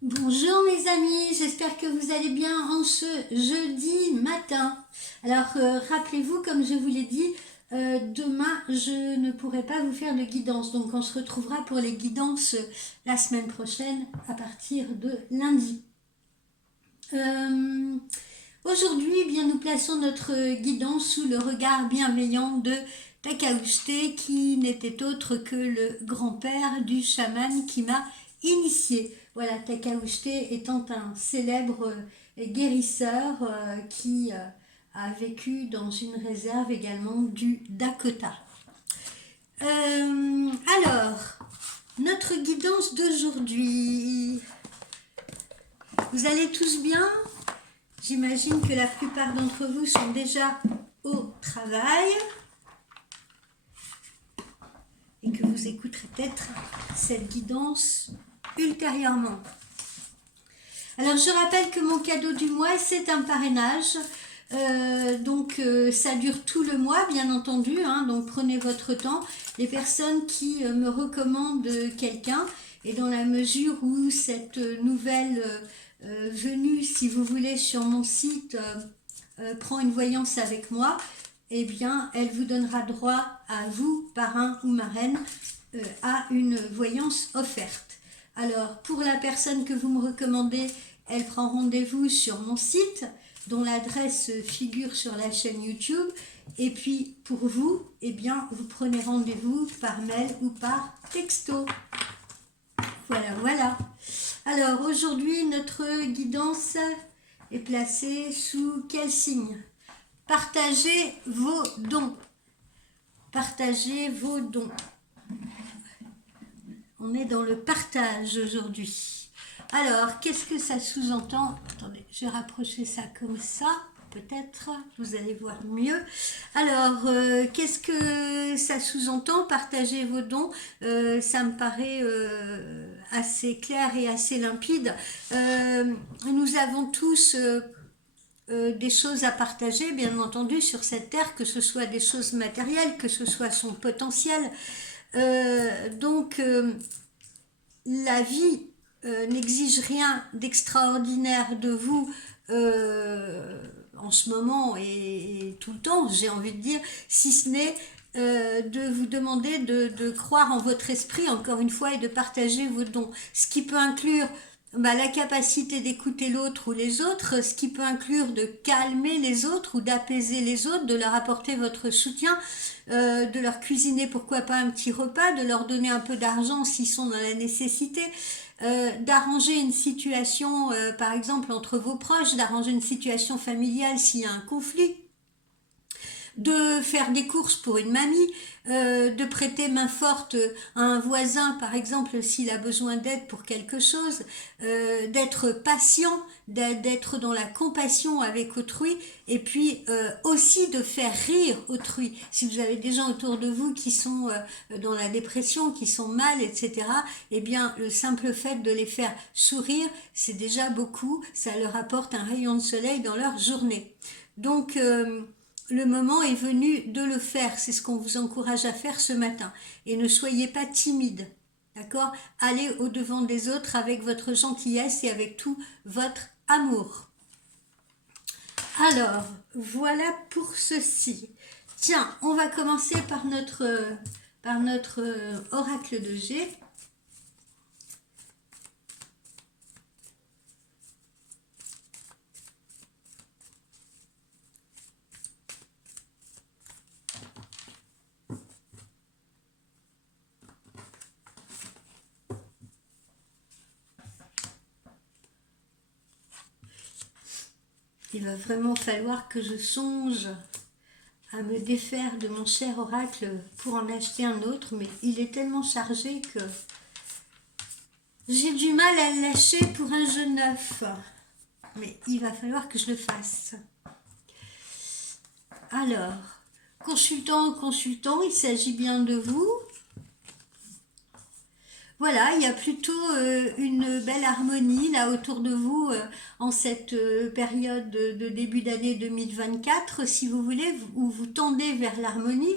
Bonjour mes amis, j'espère que vous allez bien en ce jeudi matin. Alors rappelez-vous, comme je vous l'ai dit, demain je ne pourrai pas vous faire de guidance. Donc on se retrouvera pour les guidances la semaine prochaine à partir de lundi. Euh, Aujourd'hui, eh bien, nous plaçons notre guidance sous le regard bienveillant de Takauste, qui n'était autre que le grand-père du chaman qui m'a initié. Voilà, Takauste étant un célèbre guérisseur qui a vécu dans une réserve également du Dakota. Alors, notre guidance d'aujourd'hui. Vous allez tous bien? J'imagine que la plupart d'entre vous sont déjà au travail et que vous écouterez peut-être cette guidance ultérieurement. Alors je rappelle que mon cadeau du mois, c'est un parrainage. Ça dure tout le mois, bien entendu, hein, donc prenez votre temps. Les personnes qui me recommandent quelqu'un, et dans la mesure où cette nouvelle venue, si vous voulez, sur mon site prend une voyance avec moi, eh bien, elle vous donnera droit à vous, parrain ou marraine, à une voyance offerte. Alors, pour la personne que vous me recommandez, elle prend rendez-vous sur mon site, dont l'adresse figure sur la chaîne YouTube. Et puis, pour vous, eh bien, vous prenez rendez-vous par mail ou par texto. Voilà, voilà. Alors, aujourd'hui, notre guidance est placée sous quel signe? Partagez vos dons. Partagez vos dons. On est dans le partage aujourd'hui. Alors, qu'est-ce que ça sous-entend? Attendez, je vais rapprocher ça comme ça. Peut-être, vous allez voir mieux. Alors, qu'est-ce que ça sous-entend? Partagez vos dons. Ça me paraît assez clair et assez limpide. Nous avons tous des choses à partager, bien entendu, sur cette terre, que ce soit des choses matérielles, que ce soit son potentiel. La vie n'exige rien d'extraordinaire de vous en ce moment et tout le temps, j'ai envie de dire, si ce n'est de vous demander de croire en votre esprit, encore une fois, et de partager vos dons. Ce qui peut inclure la capacité d'écouter l'autre ou les autres, ce qui peut inclure de calmer les autres ou d'apaiser les autres, de leur apporter votre soutien, de leur cuisiner pourquoi pas un petit repas, de leur donner un peu d'argent s'ils sont dans la nécessité, d'arranger une situation par exemple entre vos proches, d'arranger une situation familiale s'il y a un conflit, de faire des courses pour une mamie, de prêter main forte à un voisin, par exemple, s'il a besoin d'aide pour quelque chose, d'être patient, d'être dans la compassion avec autrui, et puis aussi de faire rire autrui. Si vous avez des gens autour de vous qui sont dans la dépression, qui sont mal, etc., eh bien, le simple fait de les faire sourire, c'est déjà beaucoup, ça leur apporte un rayon de soleil dans leur journée. Donc, le moment est venu de le faire, c'est ce qu'on vous encourage à faire ce matin. Et ne soyez pas timide, d'accord? Allez au-devant des autres avec votre gentillesse et avec tout votre amour. Alors, voilà pour ceci. Tiens, on va commencer par notre oracle de G. Il va vraiment falloir que je songe à me défaire de mon cher oracle pour en acheter un autre, mais il est tellement chargé que j'ai du mal à le lâcher pour un jeu neuf. Mais il va falloir que je le fasse. Alors, consultant, il s'agit bien de vous. Voilà, il y a plutôt une belle harmonie là autour de vous en cette période de début d'année 2024, si vous voulez, où vous tendez vers l'harmonie.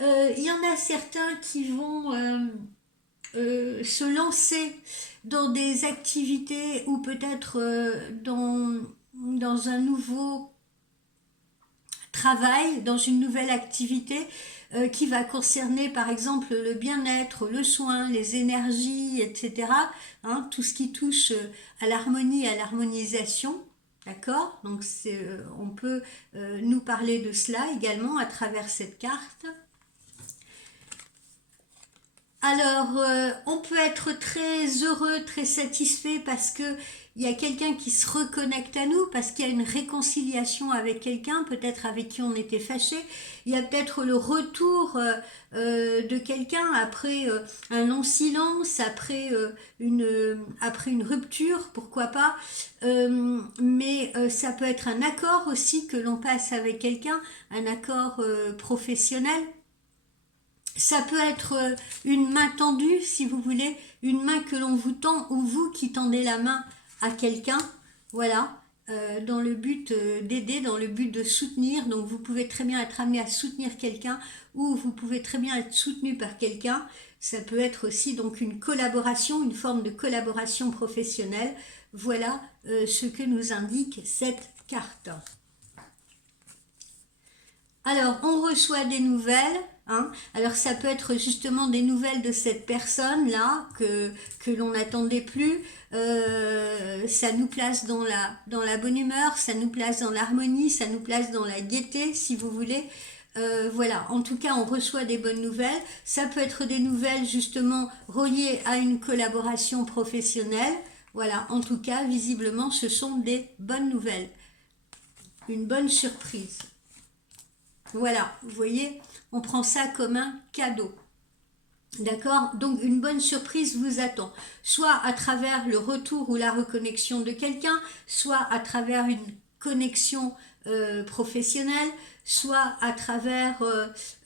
Il y en a certains qui vont se lancer dans des activités ou peut-être dans un nouveau travail, dans une nouvelle activité qui va concerner par exemple le bien-être, le soin, les énergies, etc. Hein, tout ce qui touche à l'harmonie, à l'harmonisation. D'accord. Donc on peut nous parler de cela également à travers cette carte. Alors, on peut être très heureux, très satisfait parce que il y a quelqu'un qui se reconnecte à nous, parce qu'il y a une réconciliation avec quelqu'un, peut-être avec qui on était fâché. Il y a peut-être le retour de quelqu'un après un long silence, après une rupture, pourquoi pas. Mais ça peut être un accord aussi que l'on passe avec quelqu'un, un accord professionnel. Ça peut être une main tendue, si vous voulez, une main que l'on vous tend, ou vous qui tendez la main à quelqu'un, voilà, dans le but d'aider, dans le but de soutenir. Donc vous pouvez très bien être amené à soutenir quelqu'un, ou vous pouvez très bien être soutenu par quelqu'un. Ça peut être aussi donc une collaboration, une forme de collaboration professionnelle. Voilà ce que nous indique cette carte. Alors, on reçoit des nouvelles. Hein. Alors, ça peut être justement des nouvelles de cette personne-là que l'on n'attendait plus. Ça nous place dans la bonne humeur, ça nous place dans l'harmonie, ça nous place dans la gaieté, si vous voulez. Voilà, en tout cas, on reçoit des bonnes nouvelles. Ça peut être des nouvelles justement reliées à une collaboration professionnelle. Voilà, en tout cas, visiblement, ce sont des bonnes nouvelles. Une bonne surprise. Voilà, vous voyez, on prend ça comme un cadeau. D'accord. Donc une bonne surprise vous attend, soit à travers le retour ou la reconnexion de quelqu'un, soit à travers une connexion professionnelle, soit à travers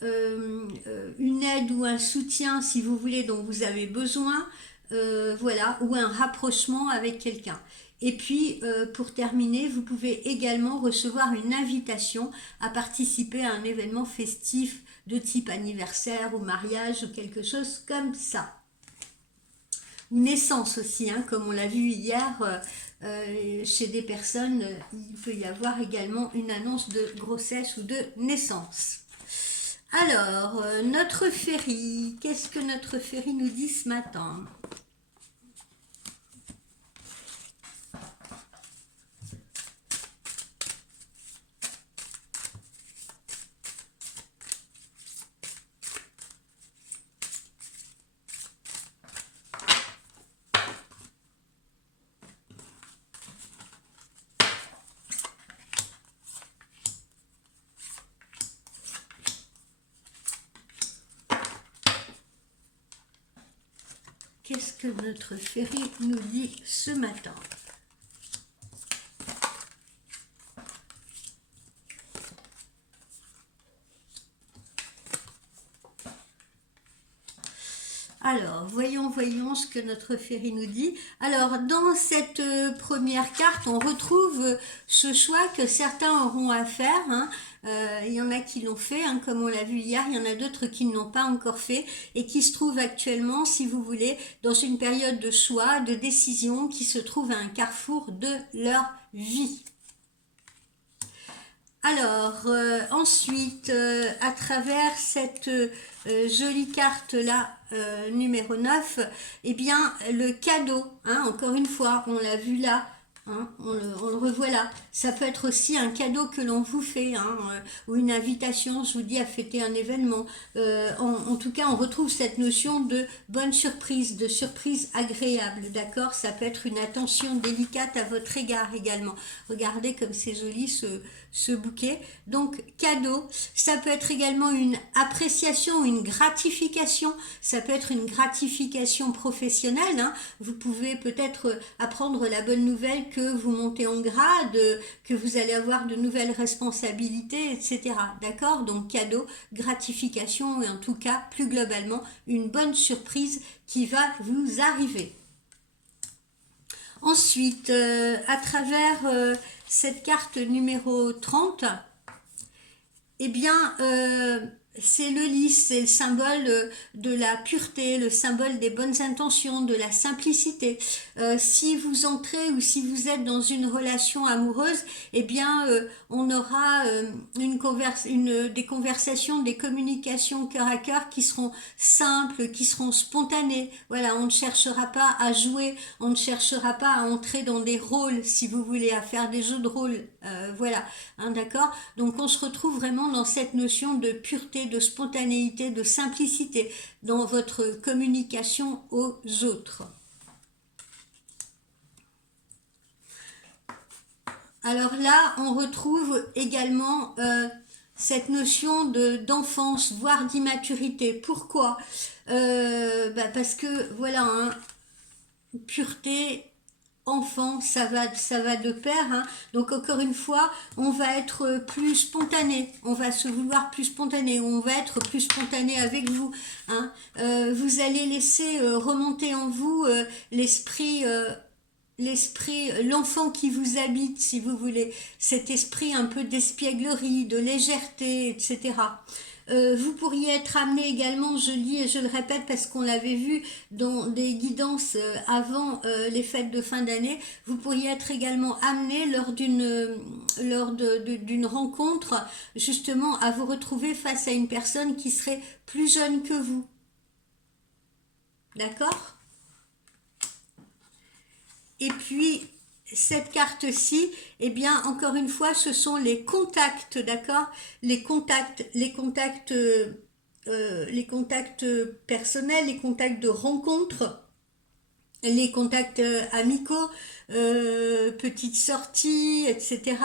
une aide ou un soutien, si vous voulez, dont vous avez besoin, voilà, ou un rapprochement avec quelqu'un. Et puis, pour terminer, vous pouvez également recevoir une invitation à participer à un événement festif de type anniversaire ou mariage ou quelque chose comme ça. Ou naissance aussi, hein, comme on l'a vu hier, chez des personnes, il peut y avoir également une annonce de grossesse ou de naissance. Alors, notre Férie, qu'est-ce que notre Férie nous dit ce matin ? Qu'est-ce que notre Férie nous dit ce matin ? Alors, voyons ce que notre Férie nous dit. Alors, dans cette première carte, on retrouve ce choix que certains auront à faire. Hein. Il y en a qui l'ont fait, hein, comme on l'a vu hier. Il y en a d'autres qui ne l'ont pas encore fait et qui se trouvent actuellement, si vous voulez, dans une période de choix, de décision, qui se trouvent à un carrefour de leur vie. Alors, ensuite, à travers cette jolie carte-là, numéro 9, eh bien, le cadeau, hein, encore une fois, on l'a vu là, hein, on le revoit là. Ça peut être aussi un cadeau que l'on vous fait, hein, ou une invitation, je vous dis, à fêter un événement. En tout cas, on retrouve cette notion de bonne surprise, de surprise agréable, d'accord? Ça peut être une attention délicate à votre égard également. Regardez comme c'est joli ce bouquet. Donc, cadeau, ça peut être également une appréciation, une gratification. Ça peut être une gratification professionnelle. Hein. Vous pouvez peut-être apprendre la bonne nouvelle que vous montez en grade, que vous allez avoir de nouvelles responsabilités, etc. D'accord? Donc, cadeau, gratification et en tout cas, plus globalement, une bonne surprise qui va vous arriver. Ensuite, à travers cette carte numéro 30, eh bien, c'est le lys, c'est le symbole de la pureté, le symbole des bonnes intentions, de la simplicité. Si vous entrez ou si vous êtes dans une relation amoureuse, eh bien, on aura des conversations, des communications cœur à cœur qui seront simples, qui seront spontanées. Voilà, on ne cherchera pas à jouer, on ne cherchera pas à entrer dans des rôles, si vous voulez, à faire des jeux de rôle. Voilà, hein, d'accord? Donc on se retrouve vraiment dans cette notion de pureté, de spontanéité, de simplicité dans votre communication aux autres. Alors là, on retrouve également cette notion d'enfance, voire d'immaturité. Pourquoi? Parce que voilà, hein, pureté, enfant, ça va de pair, hein. Donc encore une fois, on va être plus spontané, on va se vouloir plus spontané, on va être plus spontané avec vous, hein. Vous allez laisser remonter en vous l'enfant qui vous habite, si vous voulez, cet esprit un peu d'espièglerie, de légèreté, etc. Vous pourriez être amené également, je le dis et je le répète parce qu'on l'avait vu dans des guidances avant les fêtes de fin d'année, vous pourriez être également amené d'une rencontre justement à vous retrouver face à une personne qui serait plus jeune que vous. D'accord? Et puis, cette carte-ci, eh bien, encore une fois, ce sont les contacts, d'accord? Les contacts personnels, les contacts de rencontre, les contacts amicaux, petites sorties, etc.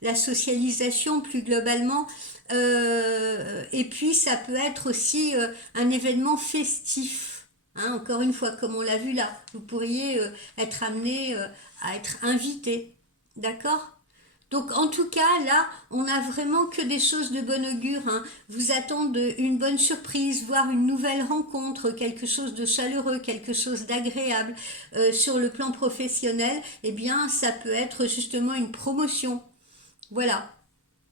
La socialisation plus globalement. Et puis, ça peut être aussi un événement festif. Hein, encore une fois, comme on l'a vu là, vous pourriez être amené à être invité. D'accord? Donc en tout cas, là, on n'a vraiment que des choses de bon augure, hein. Vous attendent une bonne surprise, voire une nouvelle rencontre, quelque chose de chaleureux, quelque chose d'agréable. Sur le plan professionnel, eh bien, ça peut être justement une promotion. Voilà.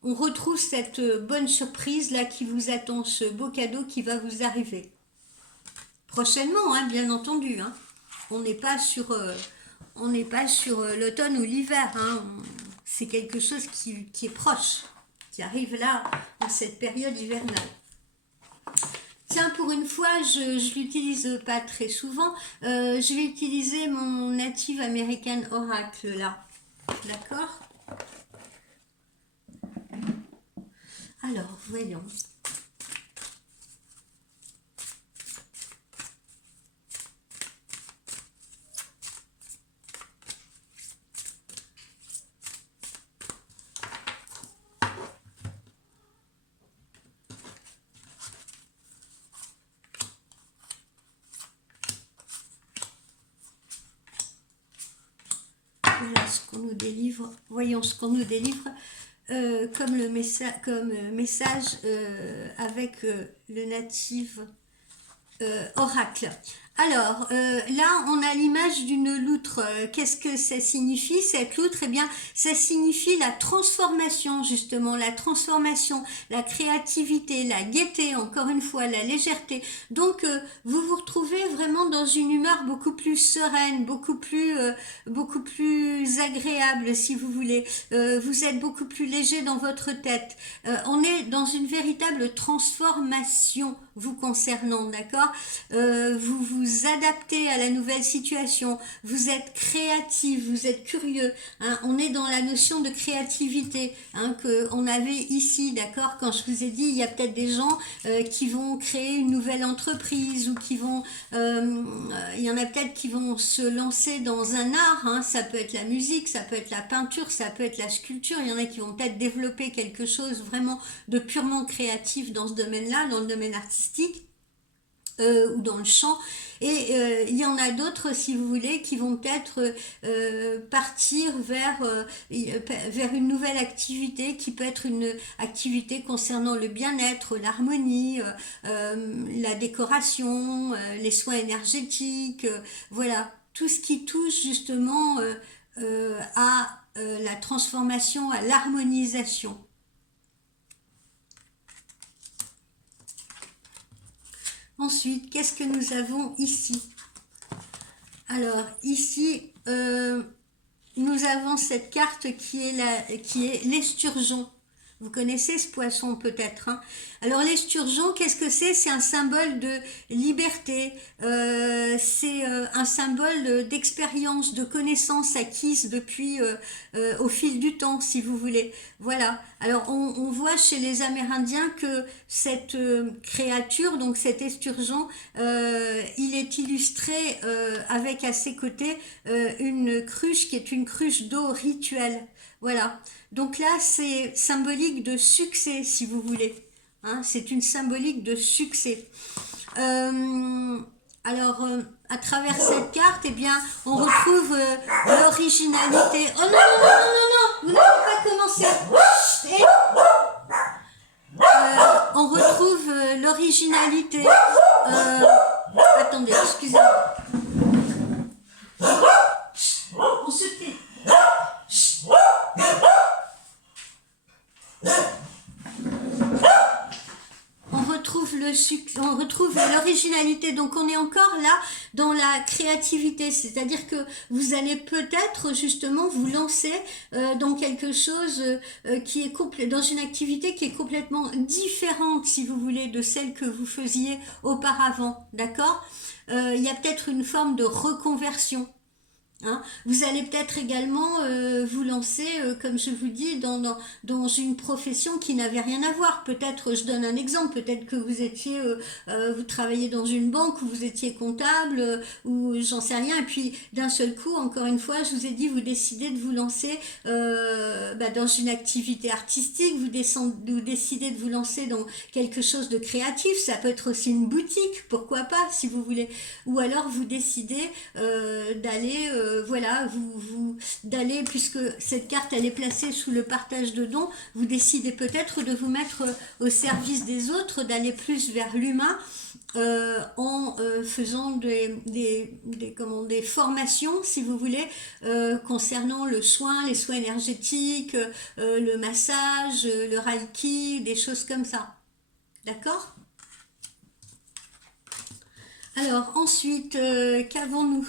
On retrouve cette bonne surprise là qui vous attend, ce beau cadeau qui va vous arriver. Prochainement, hein, bien entendu, hein. On n'est pas sur, l'automne ou l'hiver, hein. C'est quelque chose qui est proche, qui arrive là, en cette période hivernale. Tiens, pour une fois, je ne l'utilise pas très souvent. Je vais utiliser mon Native American Oracle là. D'accord? Alors, voyons. Voilà ce qu'on nous délivre. Voyons ce qu'on nous délivre comme message avec le native oracle. Alors, là, on a l'image d'une loutre. Qu'est-ce que ça signifie, cette loutre? Eh bien, ça signifie la transformation, justement, la transformation, la créativité, la gaieté, encore une fois, la légèreté. Donc, vous vous retrouvez vraiment dans une humeur beaucoup plus sereine, beaucoup plus agréable, si vous voulez. Vous êtes beaucoup plus léger dans votre tête. On est dans une véritable transformation vous concernant, d'accord? Vous vous adaptez à la nouvelle situation, vous êtes créatif, vous êtes curieux, hein. On est dans la notion de créativité, hein, qu'on avait ici, d'accord? Quand je vous ai dit, il y a peut-être des gens qui vont créer une nouvelle entreprise ou il y en a peut-être qui vont se lancer dans un art, hein. Ça peut être la musique, ça peut être la peinture, ça peut être la sculpture, il y en a qui vont peut-être développer quelque chose vraiment de purement créatif dans ce domaine-là, dans le domaine artistique. Ou dans le chant, et il y en a d'autres, si vous voulez, qui vont peut-être partir vers une nouvelle activité qui peut être une activité concernant le bien-être, l'harmonie, la décoration, les soins énergétiques, voilà, tout ce qui touche justement à la transformation, à l'harmonisation. Ensuite, qu'est-ce que nous avons ici? Alors, ici, nous avons cette carte qui est l'esturgeon. Vous connaissez ce poisson peut-être, hein? Alors l'esturgeon, qu'est-ce que c'est? C'est un symbole de liberté, c'est un symbole d'expérience, de connaissances acquises depuis au fil du temps, si vous voulez. Voilà. Alors on voit chez les Amérindiens que cette créature, donc cet esturgeon, il est illustré avec à ses côtés une cruche qui est une cruche d'eau rituelle. Voilà. Donc là, c'est symbolique de succès, si vous voulez. Hein, c'est une symbolique de succès. À travers cette carte, eh bien, on retrouve l'originalité. Oh non, non, non, non, non, non, vous n'avez pas commencé. Et, on retrouve l'originalité. Attendez, excusez-moi. On se tait. On retrouve l'originalité, donc on est encore là dans la créativité, c'est-à-dire que vous allez peut-être justement vous lancer dans quelque chose qui est dans une activité qui est complètement différente, si vous voulez, de celle que vous faisiez auparavant, d'accord? Il y a peut-être une forme de reconversion. Hein, vous allez peut-être également vous lancer, comme je vous dis, dans une profession qui n'avait rien à voir. Peut-être, je donne un exemple, peut-être que vous étiez, vous travaillez dans une banque, ou vous étiez comptable, ou j'en sais rien, et puis d'un seul coup, encore une fois, je vous ai dit, vous décidez de vous lancer dans une activité artistique, vous décidez de vous lancer dans quelque chose de créatif, ça peut être aussi une boutique, pourquoi pas, si vous voulez, ou alors vous décidez d'aller d'aller, puisque cette carte elle est placée sous le partage de dons, vous décidez peut-être de vous mettre au service des autres, d'aller plus vers l'humain en faisant des formations, si vous voulez, concernant les soins énergétiques, le massage, le reiki, des choses comme ça. D'accord? Alors ensuite, qu'avons-nous?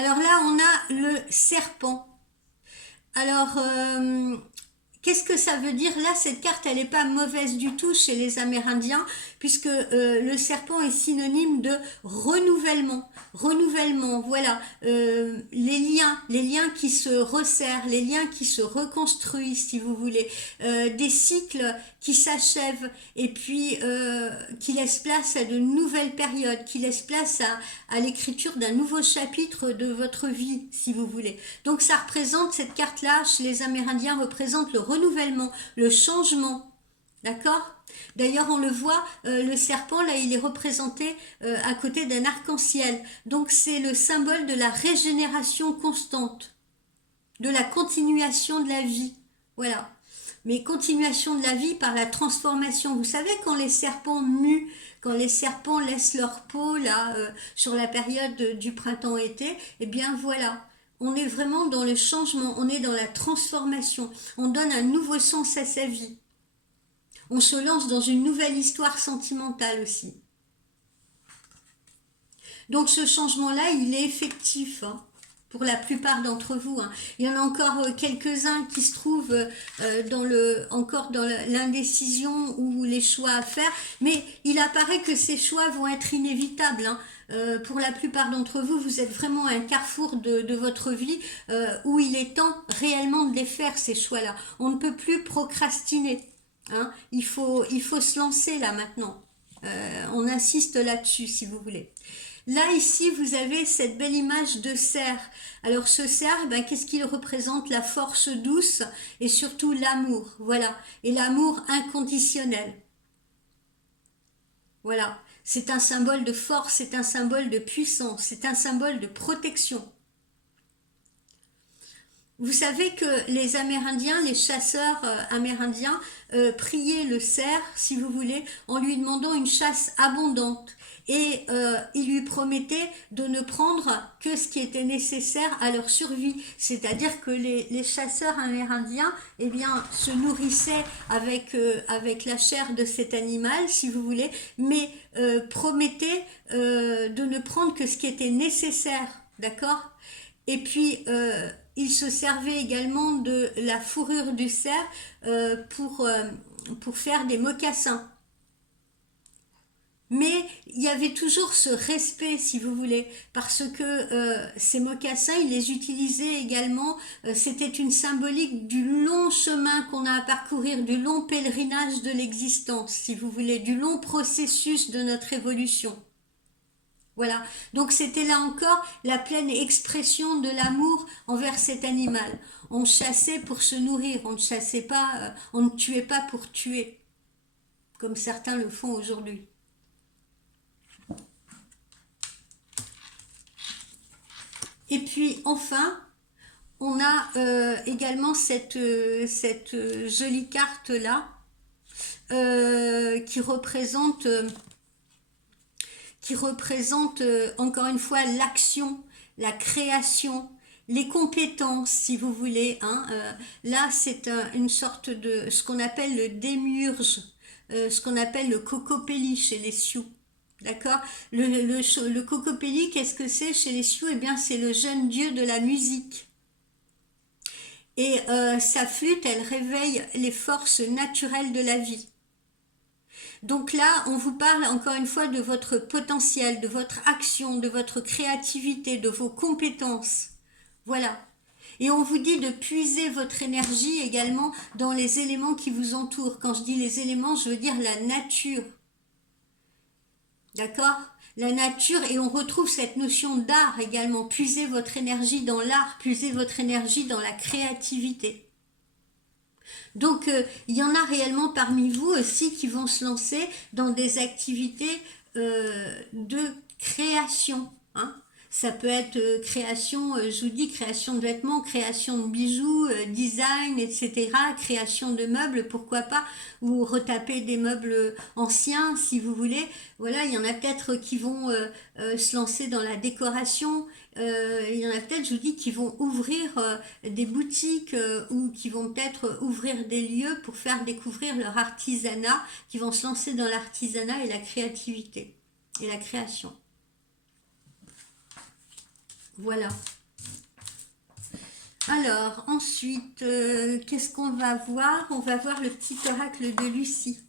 Alors là, on a le serpent. Alors, qu'est-ce que ça veut dire? Là, cette carte, elle n'est pas mauvaise du tout chez les Amérindiens, puisque le serpent est synonyme de renouvellement. Renouvellement, voilà. Les liens qui se resserrent, les liens qui se reconstruisent, si vous voulez. Des cycles qui s'achèvent et puis qui laissent place à de nouvelles périodes, qui laissent place à l'écriture d'un nouveau chapitre de votre vie, si vous voulez. Donc ça représente, cette carte-là, chez les Amérindiens, représente le renouvellement, le changement. D'accord? D'ailleurs, on le voit, le serpent, là, il est représenté à côté d'un arc-en-ciel. Donc c'est le symbole de la régénération constante, de la continuation de la vie. Voilà. Mais continuation de la vie par la transformation. Vous savez, quand les serpents muent, quand les serpents laissent leur peau là sur la période du printemps-été, eh bien voilà, on est vraiment dans le changement, on est dans la transformation, on donne un nouveau sens à sa vie. On se lance dans une nouvelle histoire sentimentale aussi. Donc ce changement-là, il est effectif, hein, pour la plupart d'entre vous. Hein. Il y en a encore quelques-uns qui se trouvent encore dans l'indécision ou les choix à faire, mais il apparaît que ces choix vont être inévitables. Hein. Pour la plupart d'entre vous, vous êtes vraiment à un carrefour de votre vie où il est temps réellement de les faire, ces choix-là. On ne peut plus procrastiner. Hein. Il faut se lancer là maintenant. On insiste là-dessus si vous voulez. Là, ici, vous avez cette belle image de cerf. Alors, ce cerf, ben, qu'est-ce qu'il représente? La force douce et surtout l'amour. Voilà. Et l'amour inconditionnel. Voilà. C'est un symbole de force, c'est un symbole de puissance, c'est un symbole de protection. Vous savez que les Amérindiens, les chasseurs amérindiens, priaient le cerf, si vous voulez, en lui demandant une chasse abondante. et ils lui promettaient de ne prendre que ce qui était nécessaire à leur survie. C'est-à-dire que les chasseurs amérindiens, eh bien, se nourrissaient avec la chair de cet animal, si vous voulez, mais promettaient de ne prendre que ce qui était nécessaire, d'accord? Et puis, ils se servaient également de la fourrure du cerf pour faire des mocassins. Mais il y avait toujours ce respect, si vous voulez, parce que ces mocassins, ils les utilisaient également, c'était une symbolique du long chemin qu'on a à parcourir, du long pèlerinage de l'existence, si vous voulez, du long processus de notre évolution. Voilà, donc c'était là encore la pleine expression de l'amour envers cet animal. On chassait pour se nourrir, on ne chassait pas, on ne tuait pas pour tuer, comme certains le font aujourd'hui. Et puis enfin, on a également cette jolie carte là qui représente encore une fois l'action, la création, les compétences, si vous voulez. Hein. Là, c'est une sorte de ce qu'on appelle le démiurge, ce qu'on appelle le cocopelli chez les Sioux. D'accord. Le cocopelli, qu'est-ce que c'est chez les Sioux? Eh bien, c'est le jeune dieu de la musique. Et sa flûte, elle réveille les forces naturelles de la vie. Donc là, on vous parle encore une fois de votre potentiel, de votre action, de votre créativité, de vos compétences. Voilà. Et on vous dit de puiser votre énergie également dans les éléments qui vous entourent. Quand je dis les éléments, je veux dire la nature. D'accord? La nature, et on retrouve cette notion d'art également. Puisez votre énergie dans l'art, puisez votre énergie dans la créativité. Donc, il y en a réellement parmi vous aussi qui vont se lancer dans des activités de création. Hein. Ça peut être création, je vous dis, création de vêtements, création de bijoux, design, etc. Création de meubles, pourquoi pas, ou retaper des meubles anciens, si vous voulez. Voilà, il y en a peut-être qui vont se lancer dans la décoration. Il y en a peut-être, je vous dis, qui vont ouvrir des boutiques ou qui vont peut-être ouvrir des lieux pour faire découvrir leur artisanat, qui vont se lancer dans l'artisanat et la créativité et la création. Voilà. Alors, ensuite, qu'est-ce qu'on va voir? On va voir le petit oracle de Lucie.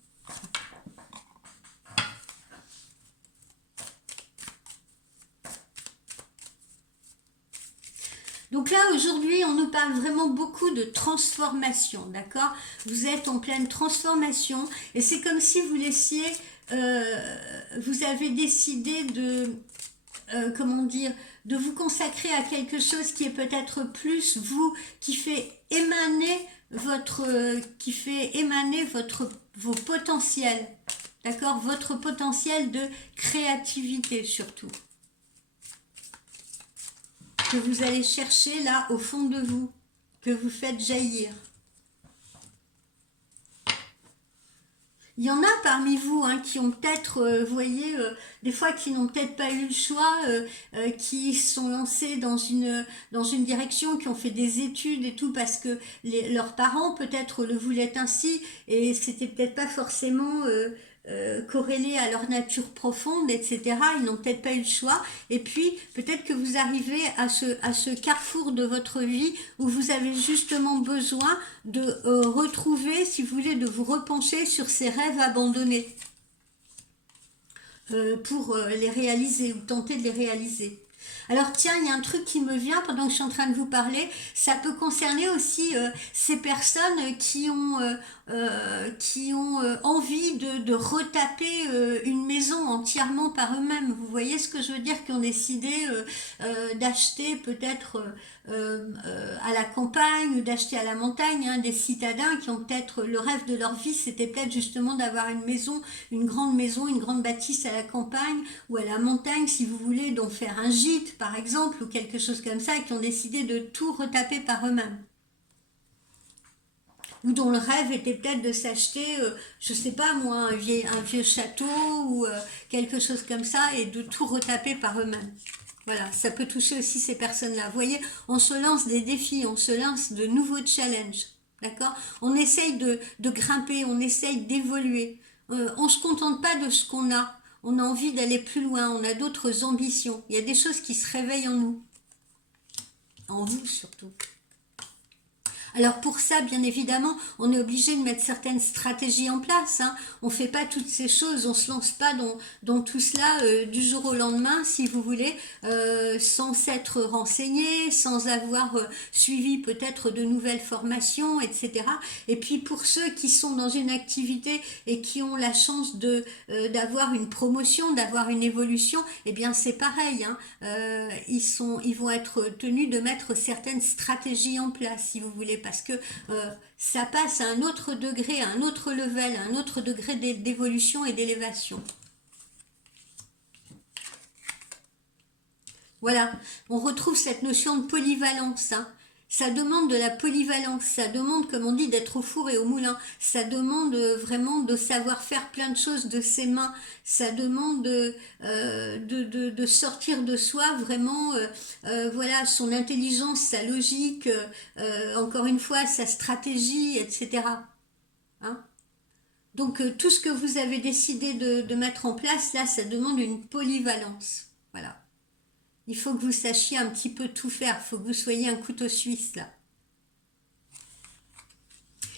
Donc là, aujourd'hui, on nous parle vraiment beaucoup de transformation, d'accord? Vous êtes en pleine transformation et c'est comme si vous laissiez, vous avez décidé de, comment dire, de vous consacrer à quelque chose qui est peut-être plus vous, qui fait émaner vos potentiels, d'accord? Votre potentiel de créativité surtout. Que vous allez chercher là au fond de vous, que vous faites jaillir. Il y en a parmi vous hein, qui ont peut-être, vous voyez, des fois qui n'ont peut-être pas eu le choix, qui sont lancés dans une direction, qui ont fait des études et tout parce que leurs parents peut-être le voulaient ainsi et c'était peut-être pas forcément corrélés à leur nature profonde, etc. Ils n'ont peut-être pas eu le choix. Et puis, peut-être que vous arrivez à ce carrefour de votre vie où vous avez justement besoin de retrouver, si vous voulez, de vous repencher sur ces rêves abandonnés pour les réaliser ou tenter de les réaliser. Alors tiens, il y a un truc qui me vient pendant que je suis en train de vous parler, ça peut concerner aussi ces personnes qui ont envie de retaper une maison entièrement par eux-mêmes. Vous voyez ce que je veux dire, qui ont décidé d'acheter peut-être à la campagne ou d'acheter à la montagne, hein, des citadins qui ont peut-être le rêve de leur vie, c'était peut-être justement d'avoir une maison, une grande bâtisse à la campagne ou à la montagne, si vous voulez, d'en faire un gîte par exemple, ou quelque chose comme ça, et qui ont décidé de tout retaper par eux-mêmes. ou dont le rêve était peut-être de s'acheter, je sais pas moi, un vieux château ou quelque chose comme ça et de tout retaper par eux-mêmes. Voilà, ça peut toucher aussi ces personnes-là. Vous voyez, on se lance des défis, on se lance de nouveaux challenges. D'accord? On essaye de grimper, on essaye d'évoluer. On ne se contente pas de ce qu'on a. On a envie d'aller plus loin, on a d'autres ambitions. Il y a des choses qui se réveillent en nous. En vous surtout. Alors pour ça, bien évidemment, on est obligé de mettre certaines stratégies en place. Hein. On ne fait pas toutes ces choses, on ne se lance pas dans tout cela du jour au lendemain, si vous voulez, sans s'être renseigné, sans avoir suivi peut-être de nouvelles formations, etc. Et puis pour ceux qui sont dans une activité et qui ont la chance d'avoir une promotion, d'avoir une évolution, eh bien c'est pareil. Hein. Ils vont être tenus de mettre certaines stratégies en place, si vous voulez, parce que ça passe à un autre degré, à un autre level, à un autre degré d'évolution et d'élévation. Voilà, on retrouve cette notion de polyvalence. Hein. Ça demande de la polyvalence, ça demande, comme on dit, d'être au four et au moulin. Ça demande vraiment de savoir faire plein de choses de ses mains. Ça demande de sortir de soi vraiment, voilà, son intelligence, sa logique, encore une fois, sa stratégie, etc. Hein? Donc tout ce que vous avez décidé de mettre en place, là, ça demande une polyvalence. Voilà. Il faut que vous sachiez un petit peu tout faire. Il faut que vous soyez un couteau suisse, là.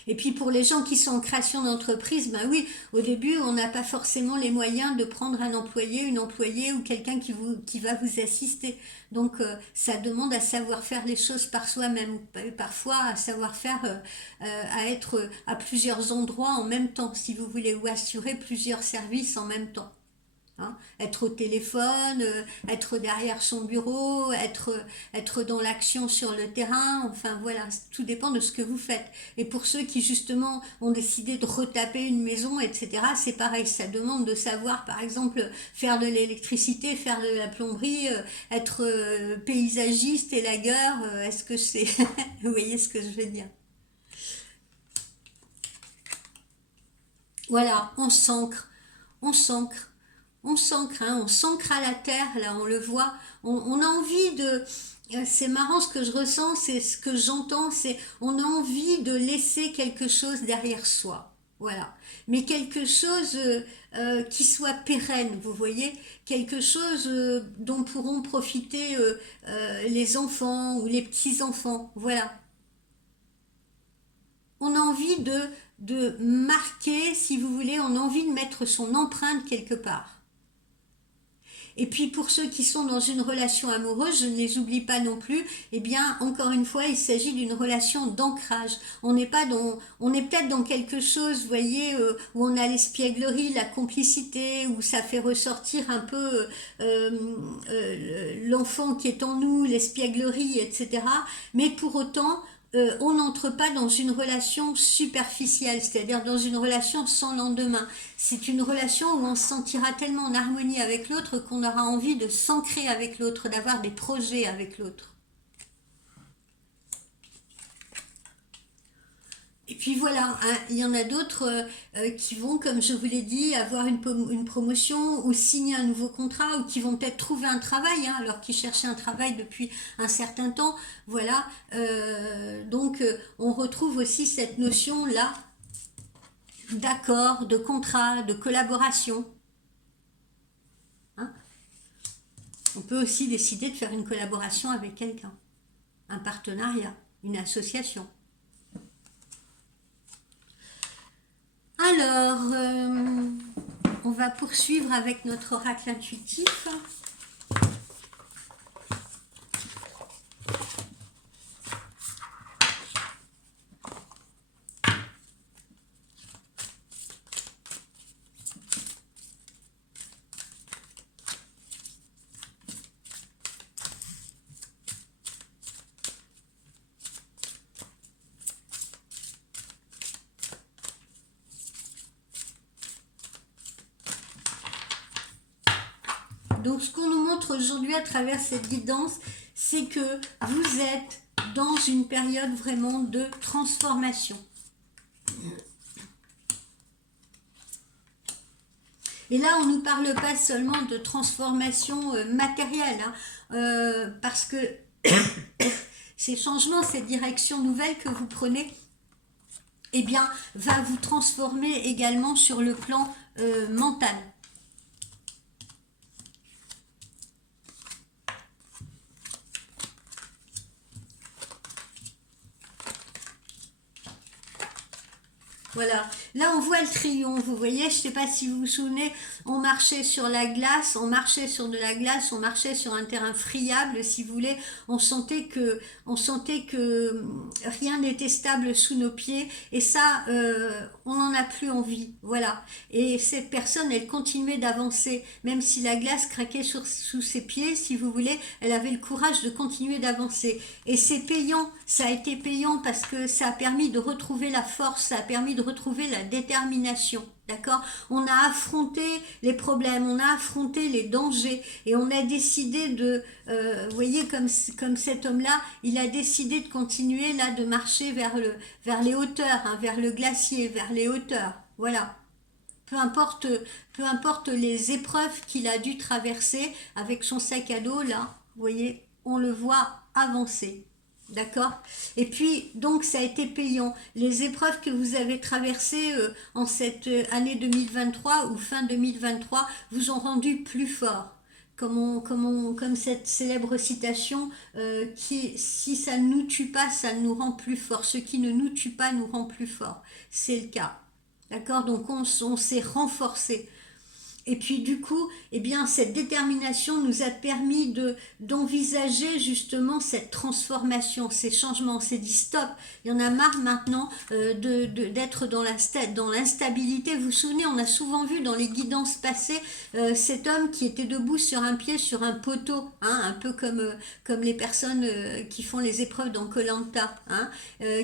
Et puis pour les gens qui sont en création d'entreprise, ben oui, au début, on n'a pas forcément les moyens de prendre un employé, une employée ou quelqu'un qui va vous assister. Donc ça demande à savoir faire les choses par soi-même, parfois à savoir faire, à être à plusieurs endroits en même temps, si vous voulez, ou assurer plusieurs services en même temps. Hein, être au téléphone, être derrière son bureau, être dans l'action sur le terrain, enfin voilà, tout dépend de ce que vous faites. Et pour ceux qui justement ont décidé de retaper une maison, etc., c'est pareil, ça demande de savoir par exemple faire de l'électricité, faire de la plomberie, être paysagiste, élagueur, est-ce que c'est... Vous voyez ce que je veux dire? Voilà, on s'ancre. On s'ancre, hein, on s'ancre à la terre, là on le voit, on a envie de... C'est marrant ce que je ressens, c'est ce que j'entends, c'est on a envie de laisser quelque chose derrière soi. Voilà. Mais quelque chose qui soit pérenne, vous voyez, quelque chose dont pourront profiter les enfants ou les petits-enfants. Voilà. On a envie de marquer, si vous voulez, on a envie de mettre son empreinte quelque part. Et puis pour ceux qui sont dans une relation amoureuse, je ne les oublie pas non plus, eh bien encore une fois, il s'agit d'une relation d'ancrage. On est peut-être dans quelque chose, vous voyez, où on a l'espièglerie, la complicité, où ça fait ressortir un peu l'enfant qui est en nous, l'espièglerie, etc. Mais pour autant, on n'entre pas dans une relation superficielle, c'est-à-dire dans une relation sans lendemain. C'est une relation où on se sentira tellement en harmonie avec l'autre qu'on aura envie de s'ancrer avec l'autre, d'avoir des projets avec l'autre. Et puis voilà, hein, il y en a d'autres qui vont, comme je vous l'ai dit, avoir une promotion ou signer un nouveau contrat ou qui vont peut-être trouver un travail, hein, alors qu'ils cherchaient un travail depuis un certain temps. Voilà, donc on retrouve aussi cette notion-là d'accord, de contrat, de collaboration. Hein. On peut aussi décider de faire une collaboration avec quelqu'un, un partenariat, une association. Alors, on va poursuivre avec notre oracle intuitif. Donc, ce qu'on nous montre aujourd'hui à travers cette guidance, c'est que vous êtes dans une période vraiment de transformation. Et là, on ne nous parle pas seulement de transformation matérielle, hein, parce que ces changements, cette direction nouvelle que vous prenez, eh bien, va vous transformer également sur le plan mental. Voilà, là on voit le triomphe, vous voyez, je ne sais pas si vous vous souvenez, on marchait sur la glace, on marchait sur de la glace, on marchait sur un terrain friable, si vous voulez, on sentait que rien n'était stable sous nos pieds, et ça, on n'en a plus envie, voilà. Et cette personne, elle continuait d'avancer, même si la glace craquait sous ses pieds, si vous voulez, elle avait le courage de continuer d'avancer. Et c'est payant, ça a été payant parce que ça a permis de retrouver la force, ça a permis de retrouver la détermination. D'accord? On a affronté les problèmes, on a affronté les dangers et on a décidé de, vous voyez, comme cet homme-là, il a décidé de continuer là, de marcher vers les hauteurs, hein, vers le glacier, vers les hauteurs. Voilà. Peu importe, peu importe les épreuves qu'il a dû traverser avec son sac à dos, là, vous voyez, on le voit avancer. D'accord? Et puis, donc, ça a été payant. Les épreuves que vous avez traversées en cette année 2023 ou fin 2023 vous ont rendu plus fort. Comme cette célèbre citation si ça ne nous tue pas, ça nous rend plus fort. Ce qui ne nous tue pas nous rend plus fort. C'est le cas. D'accord? Donc, on s'est renforcé. Et puis du coup, eh bien, cette détermination nous a permis d'envisager justement cette transformation, ces changements. On s'est dit stop, il y en a marre maintenant d'être dans l'instabilité. Vous vous souvenez, on a souvent vu dans les guidances passées cet homme qui était debout sur un pied, sur un poteau, hein, un peu comme les personnes qui font les épreuves dans koh hein,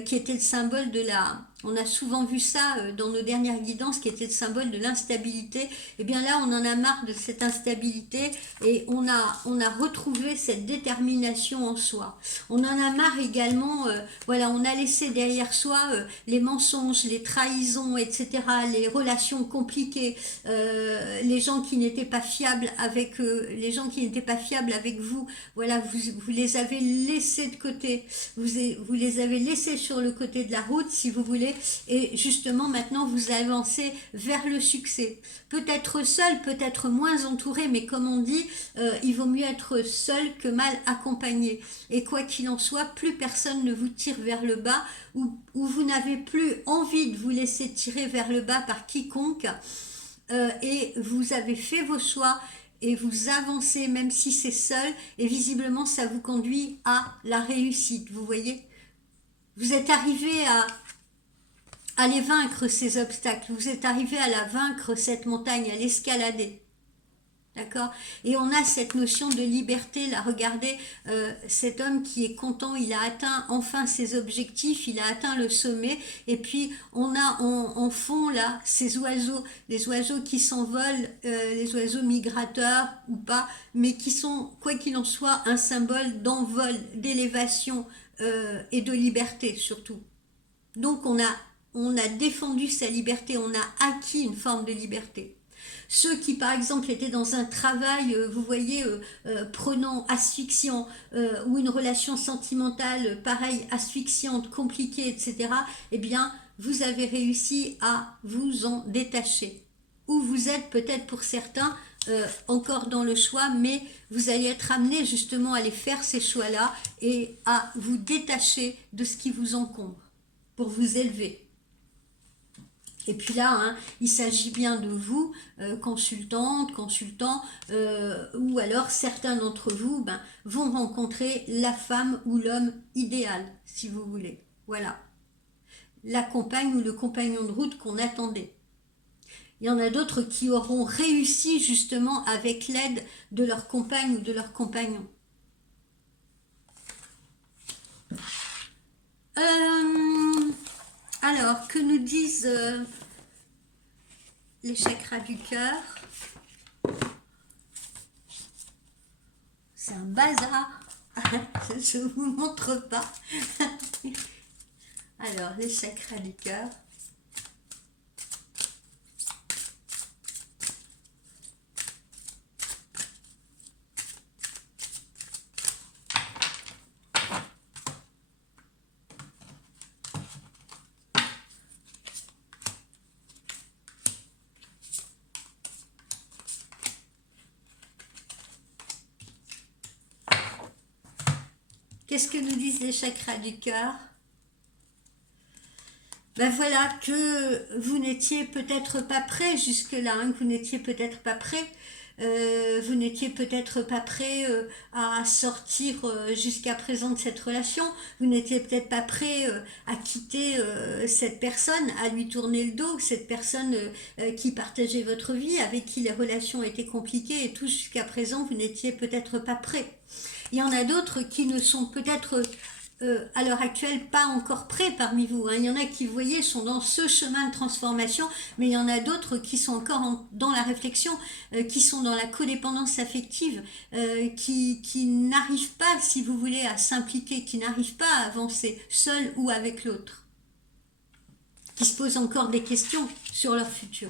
qui était le symbole de la... On a souvent vu ça dans nos dernières guidances, qui était le symbole de l'instabilité. Et bien là, on en a marre de cette instabilité et on a retrouvé cette détermination en soi. On en a marre également, voilà, on a laissé derrière soi les mensonges, les trahisons, etc., les relations compliquées, les gens qui n'étaient pas fiables avec les gens qui n'étaient pas fiables avec vous. Voilà, vous les avez laissés de côté, vous les avez laissés sur le côté de la route, si vous voulez. Et justement maintenant vous avancez vers le succès, peut-être seul, peut-être moins entouré, mais comme on dit, il vaut mieux être seul que mal accompagné. Et quoi qu'il en soit, plus personne ne vous tire vers le bas, ou vous n'avez plus envie de vous laisser tirer vers le bas par quiconque, et vous avez fait vos choix et vous avancez même si c'est seul, et visiblement ça vous conduit à la réussite. Vous voyez, vous êtes arrivé à les vaincre, ces obstacles. Vous êtes arrivé à la vaincre, cette montagne, à l'escalader. D'accord? Et on a cette notion de liberté. Là, regardez, cet homme qui est content, il a atteint enfin ses objectifs, il a atteint le sommet. Et puis, on a en fond, là, ces oiseaux, les oiseaux qui s'envolent, les oiseaux migrateurs ou pas, mais qui sont, quoi qu'il en soit, un symbole d'envol, d'élévation et de liberté, surtout. Donc, on a défendu sa liberté, on a acquis une forme de liberté. Ceux qui, par exemple, étaient dans un travail, vous voyez, prenant, asphyxiant, ou une relation sentimentale, pareil, asphyxiante, compliquée, etc., eh bien, vous avez réussi à vous en détacher. Ou vous êtes peut-être pour certains encore dans le choix, mais vous allez être amené justement à aller faire ces choix-là et à vous détacher de ce qui vous encombre pour vous élever. Et puis là, hein, il s'agit bien de vous, consultantes, consultants, ou alors certains d'entre vous vont rencontrer la femme ou l'homme idéal, si vous voulez. Voilà. La compagne ou le compagnon de route qu'on attendait. Il y en a d'autres qui auront réussi justement avec l'aide de leur compagne ou de leur compagnon. Alors, que nous disent les chakras du cœur? C'est un bazar. Je ne vous montre pas. Alors, les chakras du cœur. Qu'est-ce que nous disent les chakras du cœur? Ben voilà, que vous n'étiez peut-être pas prêt jusque-là, hein, que vous n'étiez peut-être pas prêt. Vous n'étiez peut-être pas prêt à sortir jusqu'à présent de cette relation. Vous n'étiez peut-être pas prêt à quitter cette personne, à lui tourner le dos, cette personne qui partageait votre vie, avec qui les relations étaient compliquées et tout jusqu'à présent, vous n'étiez peut-être pas prêt. Il y en a d'autres qui ne sont peut-être à l'heure actuelle pas encore prêts parmi vous, hein. Il y en a qui, vous voyez, sont dans ce chemin de transformation, mais il y en a d'autres qui sont encore dans la réflexion, qui sont dans la codépendance affective, qui n'arrivent pas, si vous voulez, à s'impliquer, qui n'arrivent pas à avancer seul ou avec l'autre, qui se posent encore des questions sur leur futur.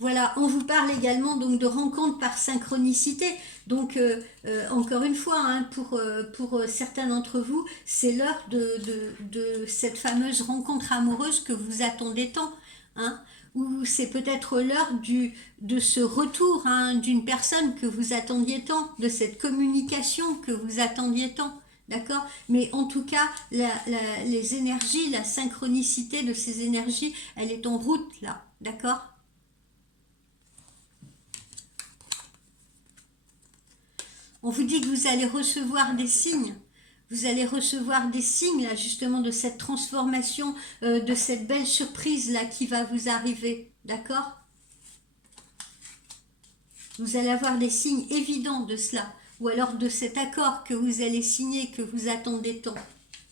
Voilà, on vous parle également donc de rencontres par synchronicité. Donc, encore une fois, hein, pour certains d'entre vous, c'est l'heure de cette fameuse rencontre amoureuse que vous attendez tant. Hein, ou c'est peut-être l'heure de ce retour, hein, d'une personne que vous attendiez tant, de cette communication que vous attendiez tant. D'accord? Mais en tout cas, les énergies, la synchronicité de ces énergies, elle est en route là. D'accord? On vous dit que vous allez recevoir des signes. Vous allez recevoir des signes, là, justement, de cette transformation, de cette belle surprise, là, qui va vous arriver. D'accord? Vous allez avoir des signes évidents de cela. Ou alors de cet accord que vous allez signer, que vous attendez tant.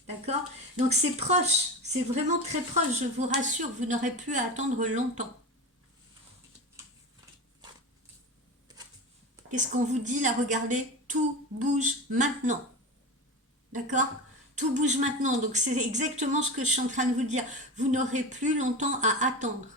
D'accord? Donc c'est proche. C'est vraiment très proche, je vous rassure. Vous n'aurez plus à attendre longtemps. Qu'est-ce qu'on vous dit là? Regardez, tout bouge maintenant. D'accord? Tout bouge maintenant. Donc c'est exactement ce que je suis en train de vous dire. Vous n'aurez plus longtemps à attendre.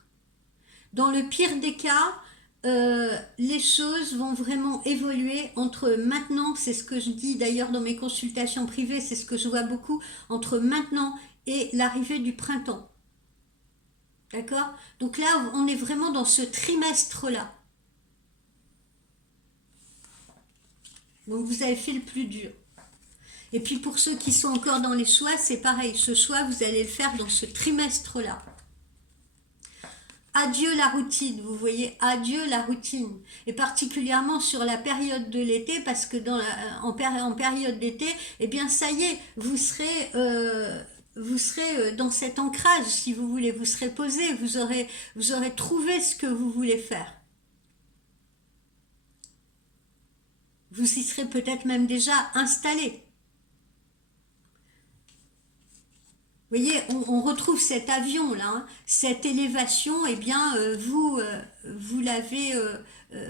Dans le pire des cas, les choses vont vraiment évoluer entre maintenant, c'est ce que je dis d'ailleurs dans mes consultations privées, c'est ce que je vois beaucoup, entre maintenant et l'arrivée du printemps. D'accord? Donc là, on est vraiment dans ce trimestre-là. Donc vous avez fait le plus dur. Et puis pour ceux qui sont encore dans les choix, c'est pareil. Ce choix, vous allez le faire dans ce trimestre-là. Adieu la routine, vous voyez, adieu la routine. Et particulièrement sur la période de l'été, parce que en période d'été, eh bien ça y est, vous serez dans cet ancrage, si vous voulez, vous serez posé, vous aurez trouvé ce que vous voulez faire. Vous y serez peut-être même déjà installé. Vous voyez, on retrouve cet avion là, hein, cette élévation, eh bien vous l'avez,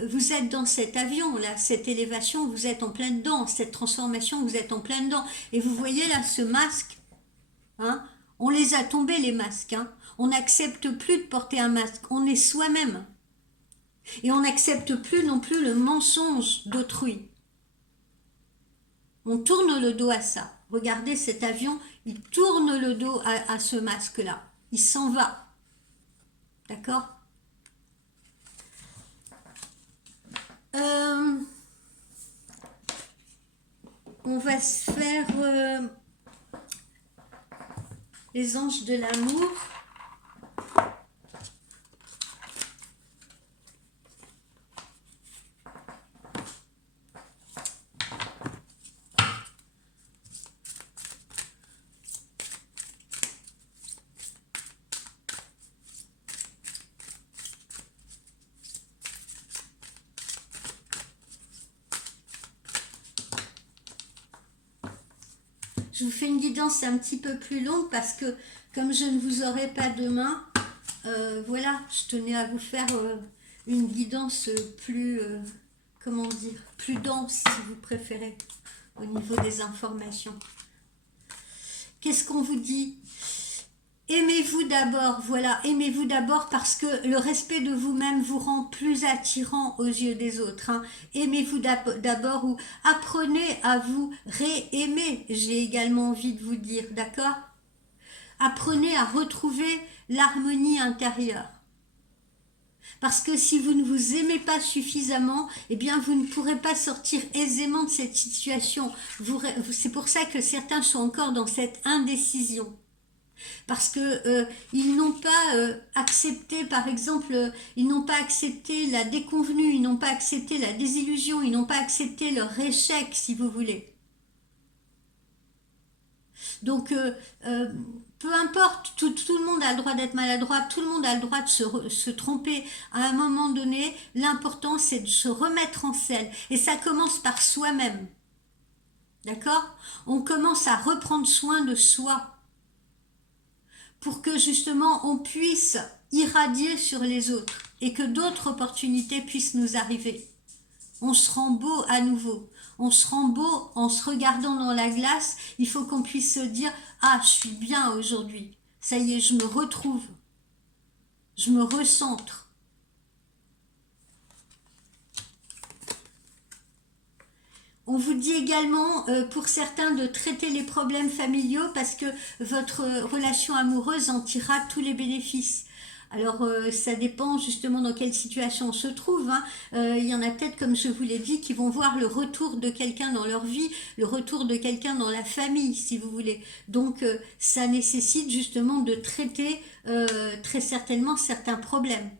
vous êtes dans cet avion là, cette élévation, vous êtes en plein dedans, cette transformation, vous êtes en plein dedans. Et vous voyez là ce masque, hein, on les a tombés les masques, hein, on n'accepte plus de porter un masque, on est soi-même. Et on n'accepte plus non plus le mensonge d'autrui. On tourne le dos à ça. Regardez cet avion, il tourne le dos à ce masque-là. Il s'en va. D'accord? On va se faire les anges de l'amour. Je vous fais une guidance un petit peu plus longue parce que comme je ne vous aurai pas demain, voilà, je tenais à vous faire une guidance plus, comment dire, plus dense si vous préférez, au niveau des informations. Qu'est-ce qu'on vous dit? Aimez-vous d'abord, voilà, aimez-vous d'abord parce que le respect de vous-même vous rend plus attirant aux yeux des autres. Hein. Aimez-vous d'abord ou apprenez à vous réaimer, j'ai également envie de vous dire, d'accord? Apprenez à retrouver l'harmonie intérieure. Parce que si vous ne vous aimez pas suffisamment, eh bien vous ne pourrez pas sortir aisément de cette situation. C'est pour ça que certains sont encore dans cette indécision. Parce que ils n'ont pas accepté, par exemple, ils n'ont pas accepté la déconvenue, ils n'ont pas accepté la désillusion, ils n'ont pas accepté leur échec, si vous voulez. Donc, peu importe, tout le monde a le droit d'être maladroit, tout le monde a le droit de se tromper à un moment donné. L'important, c'est de se remettre en selle. Et ça commence par soi-même. D'accord? On commence à reprendre soin de soi pour que justement on puisse irradier sur les autres et que d'autres opportunités puissent nous arriver. On se rend beau à nouveau. On se rend beau en se regardant dans la glace. Il faut qu'on puisse se dire « Ah, je suis bien aujourd'hui. Ça y est, je me retrouve. Je me recentre. » On vous dit également, pour certains, de traiter les problèmes familiaux parce que votre relation amoureuse en tirera tous les bénéfices. Alors, ça dépend justement dans quelle situation on se trouve. Hein. Il y en a peut-être, comme je vous l'ai dit, qui vont voir le retour de quelqu'un dans leur vie, le retour de quelqu'un dans la famille, si vous voulez. Donc, ça nécessite justement de traiter très certainement certains problèmes.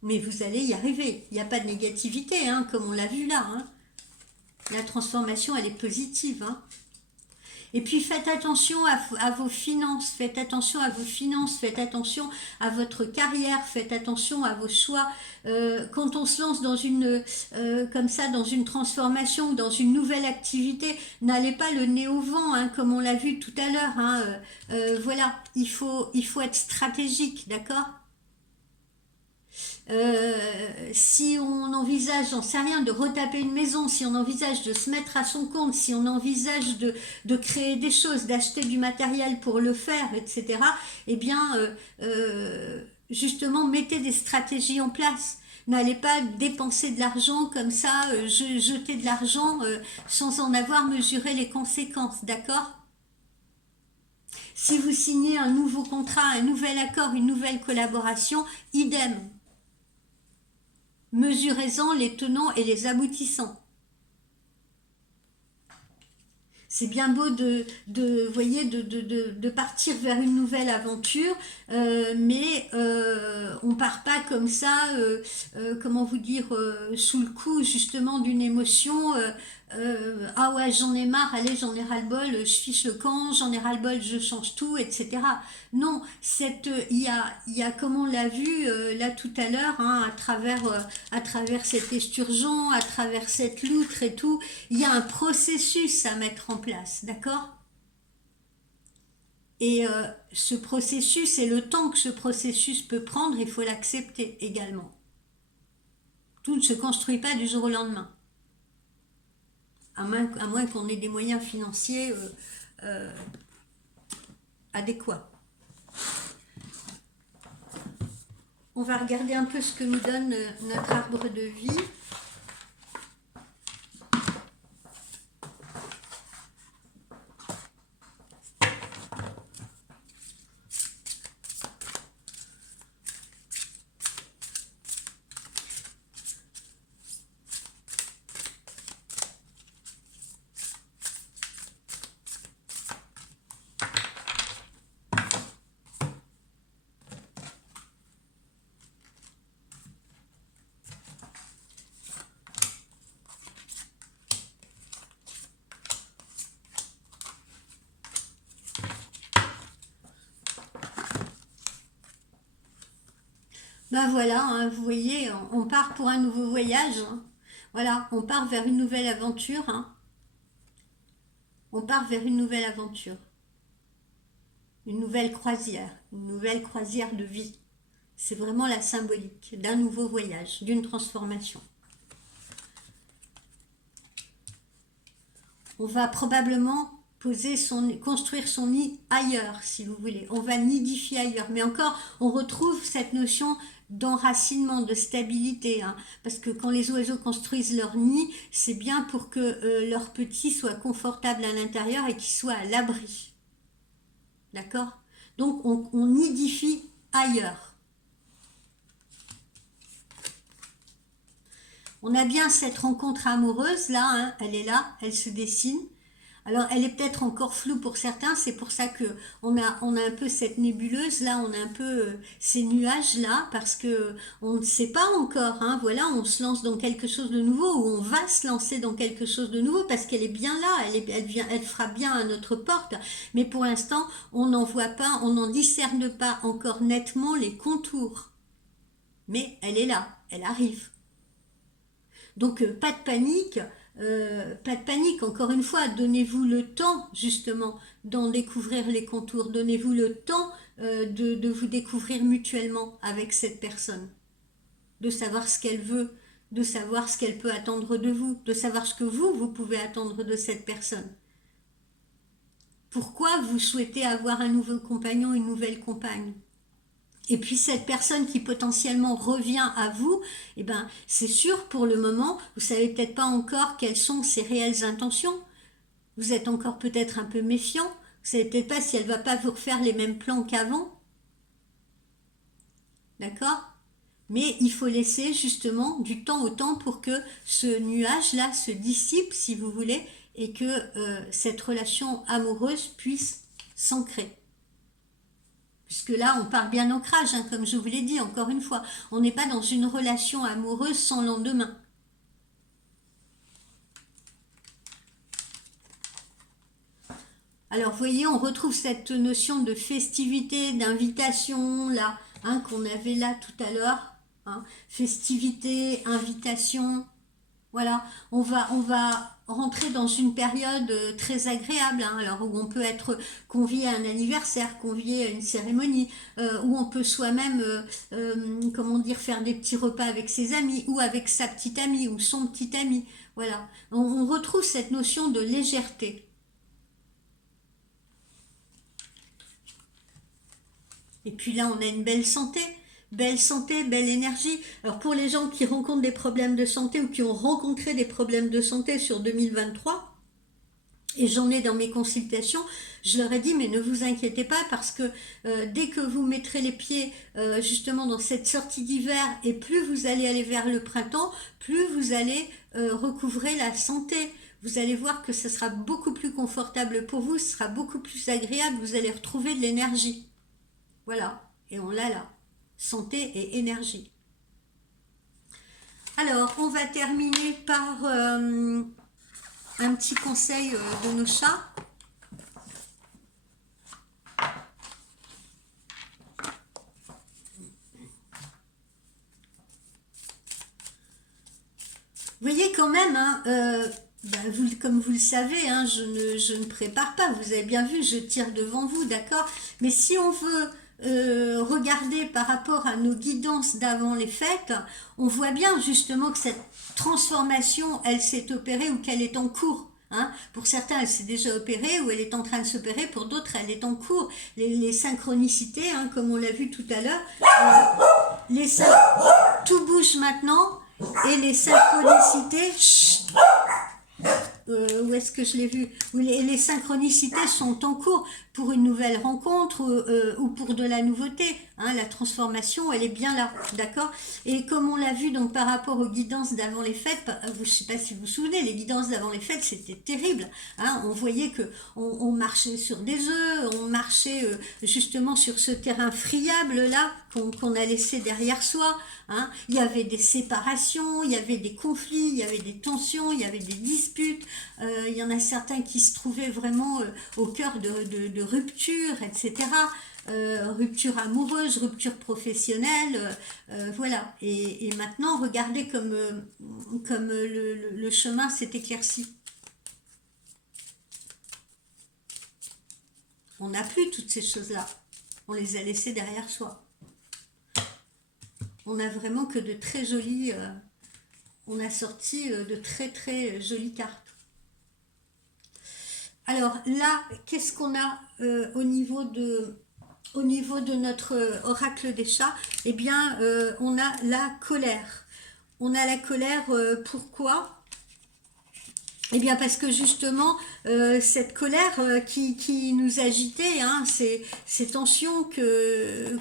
Mais vous allez y arriver. Il n'y a pas de négativité, hein, comme on l'a vu là. Hein. La transformation, elle est positive. Hein. Et puis faites attention à vos finances, faites attention à vos finances, faites attention à votre carrière, faites attention à vos choix. Quand on se lance dans comme ça, dans une transformation ou dans une nouvelle activité, n'allez pas le nez au vent, hein, comme on l'a vu tout à l'heure. Hein. Voilà, il faut être stratégique, d'accord ? Si on envisage, j'en sais rien, de retaper une maison, si on envisage de se mettre à son compte, si on envisage de créer des choses, d'acheter du matériel pour le faire, etc., eh bien, justement, mettez des stratégies en place. N'allez pas dépenser de l'argent comme ça, jeter de l'argent sans en avoir mesuré les conséquences, d'accord ? Si vous signez un nouveau contrat, un nouvel accord, une nouvelle collaboration, idem. Mesurez-en les tenants et les aboutissants. C'est bien beau voyez, de partir vers une nouvelle aventure, mais on part pas comme ça, comment vous dire, sous le coup justement d'une émotion. Ah ouais, j'en ai marre, allez, j'en ai ras-le-bol, je fiche le camp, j'en ai ras-le-bol, je change tout, etc. Non, il y a, comme on l'a vu là tout à l'heure, hein, à travers cet esturgeon, à travers cette loutre et tout, il y a un processus à mettre en place, d'accord ? Et ce processus et le temps que ce processus peut prendre, il faut l'accepter également. Tout ne se construit pas du jour au lendemain. À moins qu'on ait des moyens financiers adéquats. On va regarder un peu ce que nous donne notre arbre de vie. Ben voilà, hein, vous voyez, on part pour un nouveau voyage. Hein. Voilà, on part vers une nouvelle aventure. Hein. On part vers une nouvelle aventure. Une nouvelle croisière de vie. C'est vraiment la symbolique d'un nouveau voyage, d'une transformation. On va probablement construire son nid ailleurs, si vous voulez. On va nidifier ailleurs. Mais encore, on retrouve cette notion d'enracinement, de stabilité. Hein, parce que quand les oiseaux construisent leur nid, c'est bien pour que leurs petits soient confortables à l'intérieur et qu'ils soient à l'abri. D'accord ? Donc, on nidifie ailleurs. On a bien cette rencontre amoureuse là, hein, elle est là, elle se dessine. Alors, elle est peut-être encore floue pour certains, c'est pour ça que on a un peu cette nébuleuse là, on a un peu ces nuages là, parce que on ne sait pas encore, hein, voilà, on se lance dans quelque chose de nouveau, ou on va se lancer dans quelque chose de nouveau, parce qu'elle est bien là, elle fera bien à notre porte, mais pour l'instant, on n'en voit pas, on n'en discerne pas encore nettement les contours. Mais elle est là, elle arrive. Donc pas de panique, encore une fois, donnez-vous le temps justement d'en découvrir les contours, donnez-vous le temps de vous découvrir mutuellement avec cette personne, de savoir ce qu'elle veut, de savoir ce qu'elle peut attendre de vous, de savoir ce que vous pouvez attendre de cette personne. Pourquoi vous souhaitez avoir un nouveau compagnon, une nouvelle compagne? Et puis cette personne qui potentiellement revient à vous, eh ben, c'est sûr pour le moment, vous savez peut-être pas encore quelles sont ses réelles intentions. Vous êtes encore peut-être un peu méfiant. Vous savez peut-être pas si elle va pas vous refaire les mêmes plans qu'avant. D'accord? Mais il faut laisser justement du temps au temps pour que ce nuage-là se dissipe, si vous voulez, et que cette relation amoureuse puisse s'ancrer. Puisque là, on parle bien d'ancrage, hein, comme je vous l'ai dit, encore une fois. On n'est pas dans une relation amoureuse sans lendemain. Alors, vous voyez, on retrouve cette notion de festivité, d'invitation, là, hein, qu'on avait là tout à l'heure. Hein. Festivité, invitation. Voilà, on va rentrer dans une période très agréable, hein, alors où on peut être convié à un anniversaire, convié à une cérémonie, où on peut soi-même, comment dire, faire des petits repas avec ses amis, ou avec sa petite amie, ou son petit ami. Voilà, on retrouve cette notion de légèreté. Et puis là, on a une belle santé, belle énergie. Alors pour les gens qui rencontrent des problèmes de santé ou qui ont rencontré des problèmes de santé sur 2023, et j'en ai dans mes consultations, je leur ai dit, mais ne vous inquiétez pas parce que dès que vous mettrez les pieds justement dans cette sortie d'hiver et plus vous allez aller vers le printemps, plus vous allez recouvrer la santé. Vous allez voir que ce sera beaucoup plus confortable pour vous, ce sera beaucoup plus agréable, vous allez retrouver de l'énergie. Voilà, et on l'a là. Santé et énergie. Alors, on va terminer par un petit conseil de nos chats. Vous voyez quand même, hein, comme vous le savez, hein, je ne prépare pas, vous avez bien vu, je tire devant vous, d'accord? Mais si on veut regarder par rapport à nos guidances d'avant les fêtes, on voit bien justement que cette transformation, elle s'est opérée ou qu'elle est en cours. Hein. Pour certains, elle s'est déjà opérée ou elle est en train de s'opérer, pour d'autres, elle est en cours. Les synchronicités, hein, comme on l'a vu tout à l'heure, tout bouge maintenant et les synchronicités, où est-ce que je l'ai vu? Où les synchronicités sont en cours pour une nouvelle rencontre ou pour de la nouveauté. Hein, la transformation, elle est bien là, d'accord? Et comme on l'a vu donc par rapport aux guidances d'avant les fêtes, je ne sais pas si vous vous souvenez, les guidances d'avant les fêtes, c'était terrible. Hein, on voyait que on marchait sur des œufs, on marchait justement sur ce terrain friable là qu'on a laissé derrière soi. Hein. Il y avait des séparations, il y avait des conflits, il y avait des tensions, il y avait des disputes. Il y en a certains qui se trouvaient vraiment au cœur de ruptures, etc. Rupture amoureuse, rupture professionnelle, voilà. Et maintenant, regardez comme le chemin s'est éclairci. On n'a plus toutes ces choses-là. On les a laissées derrière soi. On a vraiment que de très jolies... on a sorti de très très jolies cartes. Alors là, qu'est-ce qu'on a au niveau de notre oracle des chats? Eh bien, on a la colère. On a la colère, pourquoi? Eh bien parce que justement, cette colère qui nous agitait, hein, ces tensions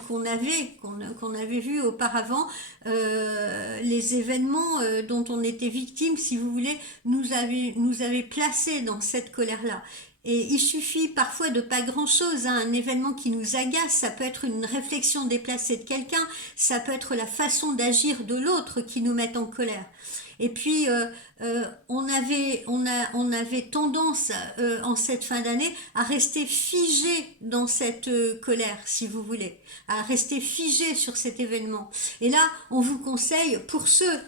qu'on avait vues auparavant, les événements dont on était victime, si vous voulez, nous avaient placés dans cette colère-là. Et il suffit parfois de pas grand-chose, hein, un événement qui nous agace, ça peut être une réflexion déplacée de quelqu'un, ça peut être la façon d'agir de l'autre qui nous met en colère. Et puis, on avait tendance, en cette fin d'année, à rester figé dans cette colère, si vous voulez, à rester figé sur cet événement. Et là, on vous conseille, pour ceux,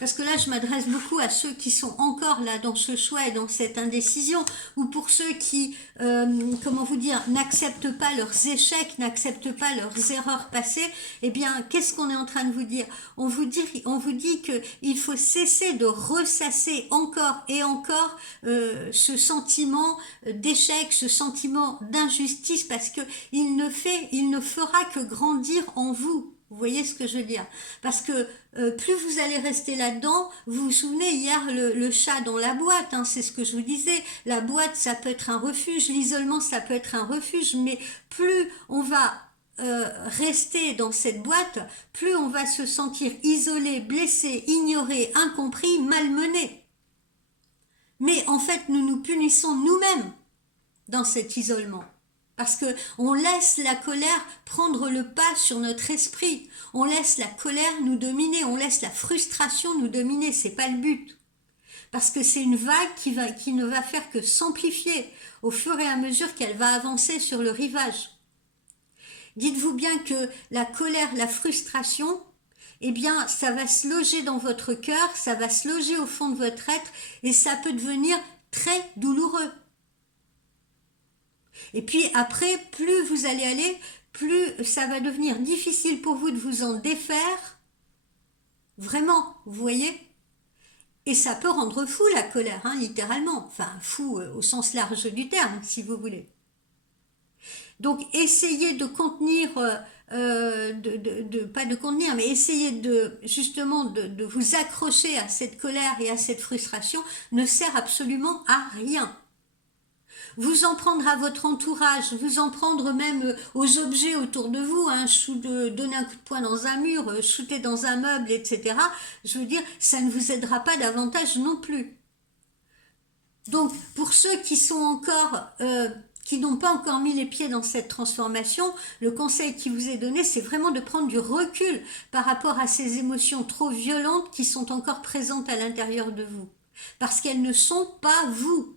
parce que là, je m'adresse beaucoup à ceux qui sont encore là dans ce choix et dans cette indécision, ou pour ceux qui, comment vous dire, n'acceptent pas leurs échecs, n'acceptent pas leurs erreurs passées. Eh bien, qu'est-ce qu'on est en train de vous dire? On vous dit que il faut cesser de ressasser encore et encore ce sentiment d'échec, ce sentiment d'injustice, parce que il ne fera que grandir en vous. Vous voyez ce que je veux dire? Parce que plus vous allez rester là-dedans, vous vous souvenez hier le chat dans la boîte, hein, c'est ce que je vous disais, la boîte ça peut être un refuge, l'isolement ça peut être un refuge, mais plus on va rester dans cette boîte, plus on va se sentir isolé, blessé, ignoré, incompris, malmené. Mais en fait, nous nous punissons nous-mêmes dans cet isolement. Parce que on laisse la colère prendre le pas sur notre esprit. On laisse la colère nous dominer. On laisse la frustration nous dominer. C'est pas le but. Parce que c'est une vague qui ne va faire que s'amplifier au fur et à mesure qu'elle va avancer sur le rivage. Dites-vous bien que la colère, la frustration, eh bien, ça va se loger dans votre cœur, ça va se loger au fond de votre être et ça peut devenir très douloureux. Et puis après, plus vous allez aller, plus ça va devenir difficile pour vous de vous en défaire. Vraiment, vous voyez? Et ça peut rendre fou la colère, hein, littéralement. Enfin, fou au sens large du terme, si vous voulez. Donc, essayez de contenir, pas de contenir, mais essayez de justement de vous accrocher à cette colère et à cette frustration ne sert absolument à rien. Vous en prendre à votre entourage, vous en prendre même aux objets autour de vous, hein, donner un coup de poing dans un mur, shooter dans un meuble, etc. Je veux dire, ça ne vous aidera pas davantage non plus. Donc, pour ceux qui sont encore, qui n'ont pas encore mis les pieds dans cette transformation, le conseil qui vous est donné, c'est vraiment de prendre du recul par rapport à ces émotions trop violentes qui sont encore présentes à l'intérieur de vous. Parce qu'elles ne sont pas vous.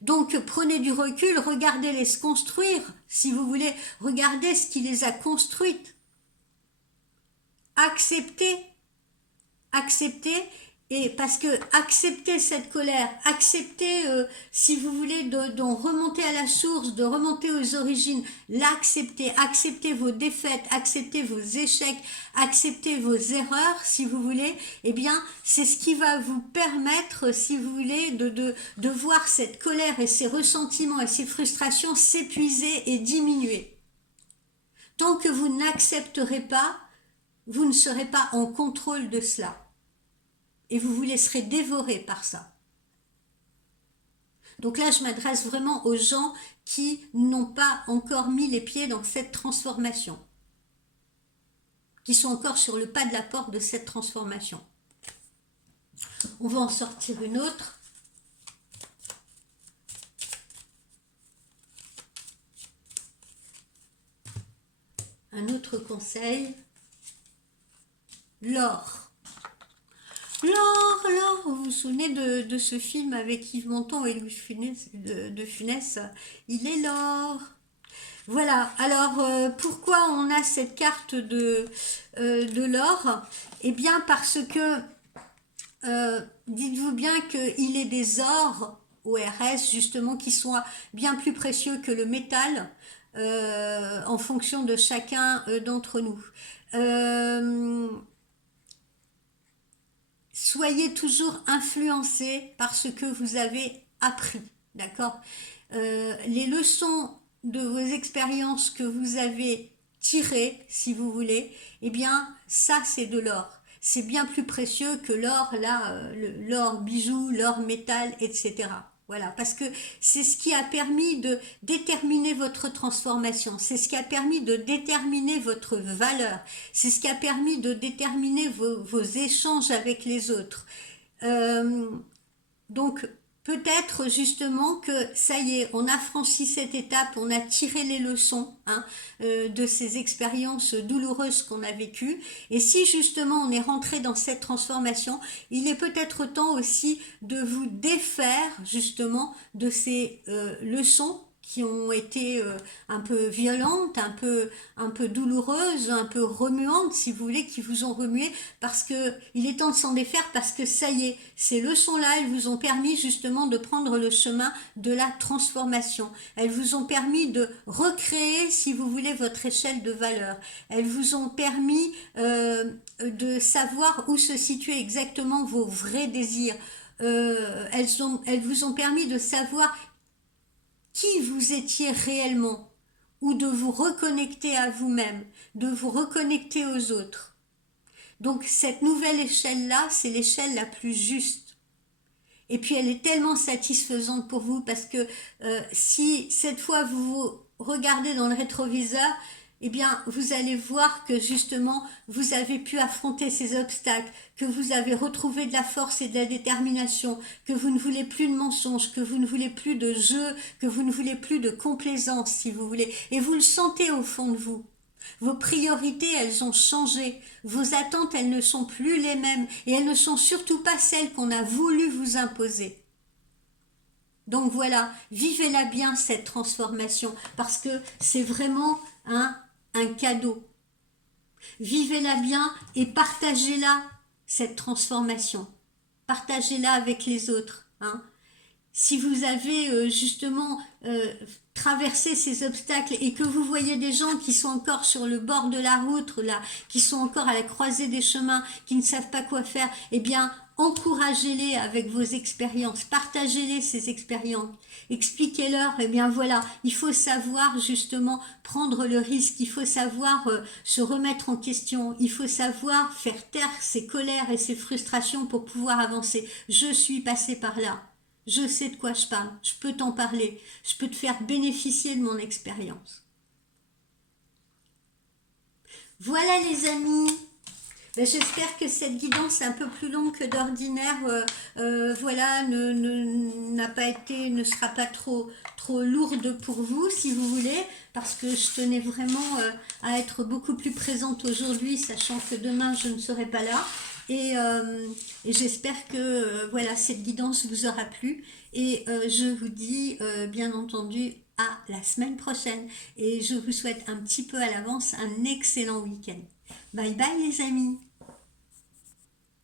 Donc prenez du recul, regardez-les se construire, si vous voulez, regardez ce qui les a construites. Acceptez, acceptez, et parce que accepter cette colère, accepter, si vous voulez, d'en remonter à la source, de remonter aux origines, l'accepter, accepter vos défaites, accepter vos échecs, accepter vos erreurs, si vous voulez, eh bien, c'est ce qui va vous permettre, si vous voulez, de voir cette colère et ces ressentiments et ces frustrations s'épuiser et diminuer. Tant que vous n'accepterez pas, vous ne serez pas en contrôle de cela. Et vous vous laisserez dévorer par ça. Donc là, je m'adresse vraiment aux gens qui n'ont pas encore mis les pieds dans cette transformation, qui sont encore sur le pas de la porte de cette transformation. On va en sortir une autre. Un autre conseil, l'or. L'or, vous vous souvenez de ce film avec Yves Montand et Louis de Funès, il est l'or. Voilà, alors pourquoi on a cette carte de l'or? Eh bien parce que, dites-vous bien qu'il est des ors ORS justement qui sont bien plus précieux que le métal en fonction de chacun d'entre nous. Soyez toujours influencés par ce que vous avez appris, d'accord? Les leçons de vos expériences que vous avez tirées, si vous voulez, eh bien, ça c'est de l'or. c'est bien plus précieux que l'or, là, l'or bijou, l'or métal, etc. Voilà, parce que c'est ce qui a permis de déterminer votre transformation, c'est ce qui a permis de déterminer votre valeur, c'est ce qui a permis de déterminer vos échanges avec les autres. Euh, donc, peut-être justement que ça y est, on a franchi cette étape, on a tiré les leçons hein, de ces expériences douloureuses qu'on a vécues. Et si justement on est rentré dans cette transformation, il est peut-être temps aussi de vous défaire justement de ces leçons qui ont été un peu violentes, un peu douloureuses, un peu remuantes, si vous voulez, qui vous ont remué, parce que il est temps de s'en défaire, parce que ça y est, ces leçons-là, elles vous ont permis justement de prendre le chemin de la transformation. Elles vous ont permis de recréer, si vous voulez, votre échelle de valeur. Elles vous ont permis de savoir où se situaient exactement vos vrais désirs. Elles vous ont permis de savoir qui vous étiez réellement, ou de vous reconnecter à vous-même, de vous reconnecter aux autres. Donc cette nouvelle échelle-là, c'est l'échelle la plus juste. Et puis elle est tellement satisfaisante pour vous parce que si cette fois vous vous regardez dans le rétroviseur, eh bien vous allez voir que justement vous avez pu affronter ces obstacles, que vous avez retrouvé de la force et de la détermination, que vous ne voulez plus de mensonges, que vous ne voulez plus de jeux, que vous ne voulez plus de complaisance si vous voulez. Et vous le sentez au fond de vous. Vos priorités, elles ont changé. Vos attentes, elles ne sont plus les mêmes. Et elles ne sont surtout pas celles qu'on a voulu vous imposer. Donc voilà, vivez-la bien cette transformation. Parce que c'est vraiment un cadeau. Vivez-la bien et partagez-la, cette transformation. Partagez-la avec les autres. Si vous avez justement traversé ces obstacles et que vous voyez des gens qui sont encore sur le bord de la route, là, qui sont encore à la croisée des chemins, qui ne savent pas quoi faire, eh bien, encouragez-les avec vos expériences, partagez-les ces expériences, expliquez-leur, eh bien voilà, il faut savoir justement prendre le risque, il faut savoir se remettre en question, il faut savoir faire taire ses colères et ses frustrations pour pouvoir avancer. Je suis passé par là. Je sais de quoi je parle, je peux t'en parler, je peux te faire bénéficier de mon expérience. Voilà les amis, j'espère que cette guidance un peu plus longue que d'ordinaire, voilà, n'a pas été, ne sera pas trop lourde pour vous si vous voulez, parce que je tenais vraiment à être beaucoup plus présente aujourd'hui, sachant que demain je ne serai pas là. Et j'espère que voilà, cette guidance vous aura plu. Et je vous dis bien entendu à la semaine prochaine. Et je vous souhaite un petit peu à l'avance un excellent week-end. Bye bye les amis.